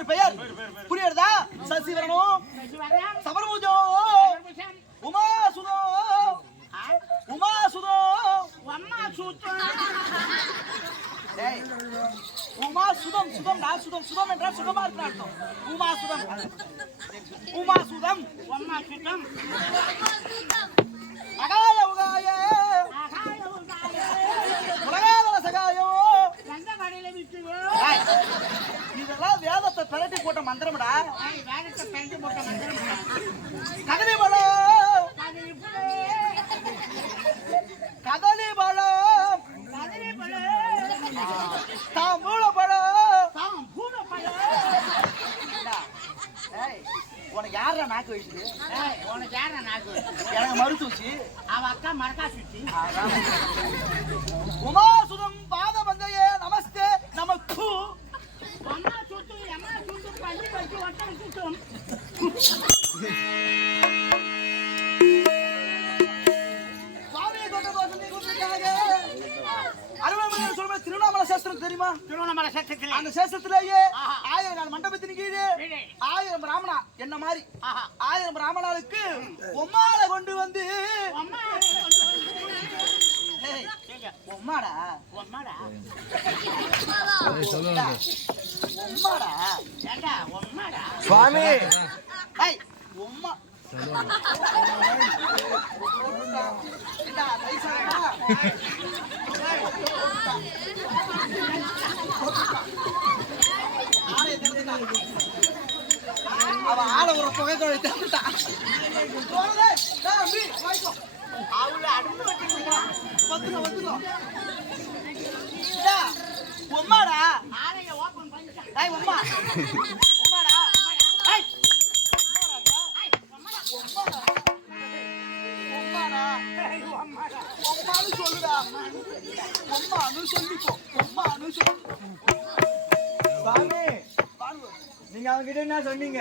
ஒரு பெயர். புரியுறதா? சசிவரனும் சபர்புஜோ உமாசுதோ உமாசுதோ உமாசுதம் சுதம் நான் சுதம் சுதம் என்றால் சுகமா இருக்கிற அர்த்தம். உமாசுதம் உமாசுதம் உமாசுதம் அகாய உகாய உலகாதல சகாயோ இதெல்லாம் வேதத்தை பிரட்டி போட்ட மந்திரம்டா. கதலி பழம் கதலி பழம் தாம்பூல பழம் உனக்கு யாரா நாக்கு வச்சுது? உனக்கு யாரா நாக்கு எனக்கு மருத்துவச்சி அவ அக்கா மரக்கா சுத்தி உமாசுதம் பாத பந்தையே நமஸ்தே நமக்கு அம்மா சுத்து அம்மா சுத்து பஞ்சு பஞ்சு ஒட்டம் சுத்தும் சுவாமியை கொண்ட கோசமே கூப்பிட்டாங்க. அருள்மொழி சொல்ற திருவண்ணாமலை சேஸ்திரம் தெரியுமா? திருவண்ணாமலை சேத்திரத்துல அந்த சேஸ்திரத்திலேயே 1000 நாள் மண்டபத்தின் கீழே 1000 பிராமணா என்ன மாதிரி 1000 பிராமணாளுக்கு ஒம்மாளை கொண்டு வந்து ஒம்மாடா ஒம்மாடா ஒம்மாடா ஏண்டா ஒம்மாடா சுவாமி ஐ ஒம்மா என்ன லைசா அவ ஆள ஒரு புகை தொழில் அவள அடுத்து வந்துடும் ஒம்மாடா ஆலைய ஓபன் பண்ணிட்டா டேய் ஒம்மா ஒம்மாடா டேய் ஒம்மானு சொல்லுடா ஒம்மானு சொல்லிக்கோ ஒம்மானு சொல்லு. சுவாமி நீங்க அவங்க கிட்ட என்ன சொன்னீங்க?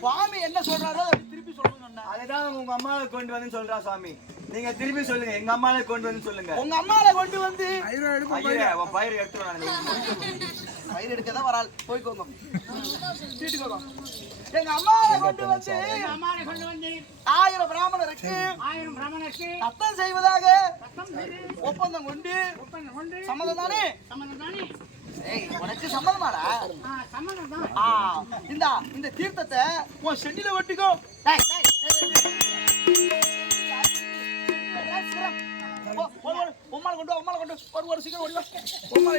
சுவாமி என்ன சொல்றாரோ அதை திருப்பி சொல்லணும். அதுதான் உங்க அம்மாவை கொண்டு வந்து சொல்றா சுவாமி. நீங்க திருப்பி சொல்லுங்க, எங்க அம்மாவை கொண்டு வந்து சொல்லுங்க. உங்க அம்மாவை கொண்டு வந்து பயிர் எடுத்து பயிர் எடுக்கதான் வரால் போய்க்கோங்க வீட்டுக்கோங்க. எங்க அம்மாவை கொண்டு வந்து அம்மாவை கொண்டு வந்து 1000 பிராமணருக்கு 1000 பிராமணருக்கு ரத்தம் செய்வதாக ரத்தம் செய்து ஒப்பந்தம் கொண்டு ஒப்பந்தம் கொண்டு சம்மதம் தானே? சம்மதம் தானே? உனக்கு சம்மதமாடா? சம்மதம் தான். இந்த தீர்த்தத்தை உன் செடியில ஒட்டிக்கோ. உம்மால கொண்டு ஒரு சீக்கிரம் ஓடிவா. உம்மால